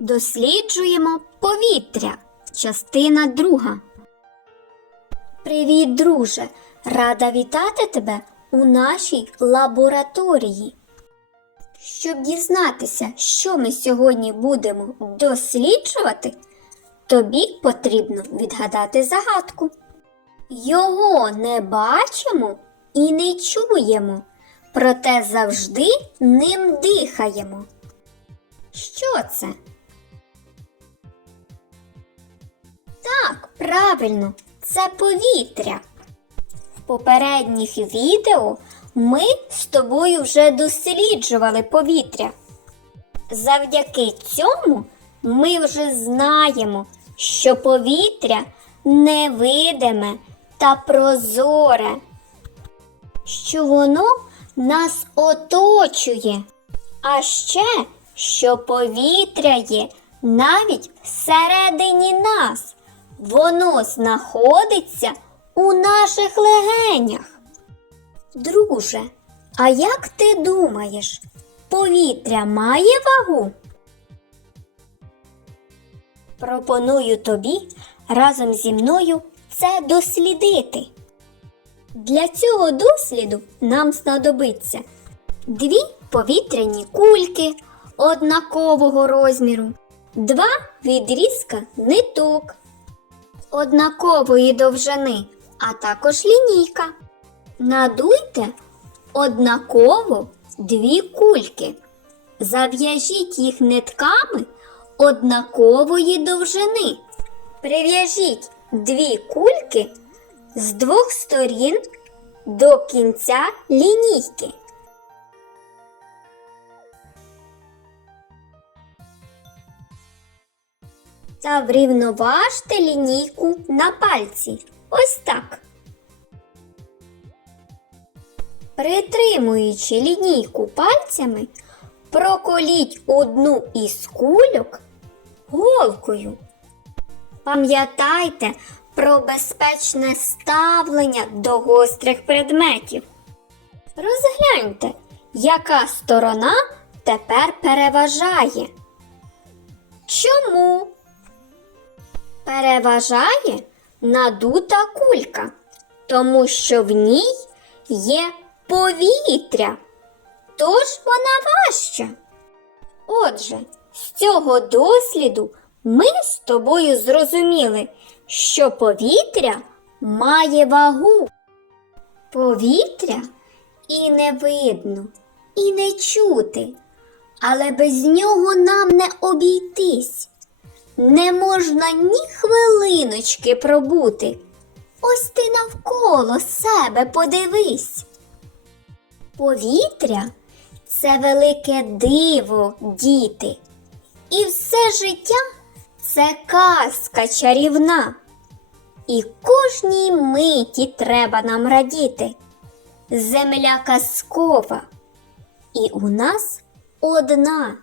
Досліджуємо повітря. Частина друга. Привіт, друже! Рада вітати тебе у нашій лабораторії. Щоб дізнатися, що ми сьогодні будемо досліджувати, тобі потрібно відгадати загадку. Його не бачимо і не чуємо, проте завжди ним дихаємо. Що це? Так, правильно, це повітря. В попередніх відео ми з тобою вже досліджували повітря. Завдяки цьому ми вже знаємо, що повітря невидиме та прозоре, що воно нас оточує, а ще що повітря є навіть всередині нас. Воно знаходиться у наших легенях. Друже, а як ти думаєш, повітря має вагу? Пропоную тобі разом зі мною це дослідити. Для цього досліду нам знадобиться дві повітряні кульки однакового розміру, два відрізка ниток однакової довжини, а також лінійка. Надуйте однаково дві кульки. Зав'яжіть їх нитками однакової довжини. Прив'яжіть дві кульки з двох сторін до кінця лінійки. Та врівноважте лінійку на пальці. Ось так. Притримуючи лінійку пальцями, проколіть одну із кульок голкою. Пам'ятайте про безпечне ставлення до гострих предметів. Розгляньте, яка сторона тепер переважає. Чому? Переважає надута кулька, тому що в ній є повітря, тож вона важча. Отже, з цього досліду ми з тобою зрозуміли, що повітря має вагу. Повітря і не видно, і не чути, але без нього нам не обійтись. Не можна ні хвилиночки пробути. Ось ти навколо себе подивись. Повітря це велике диво, діти. І все життя це казка чарівна. І кожній миті треба нам радіти. Земля казкова. І у нас одна.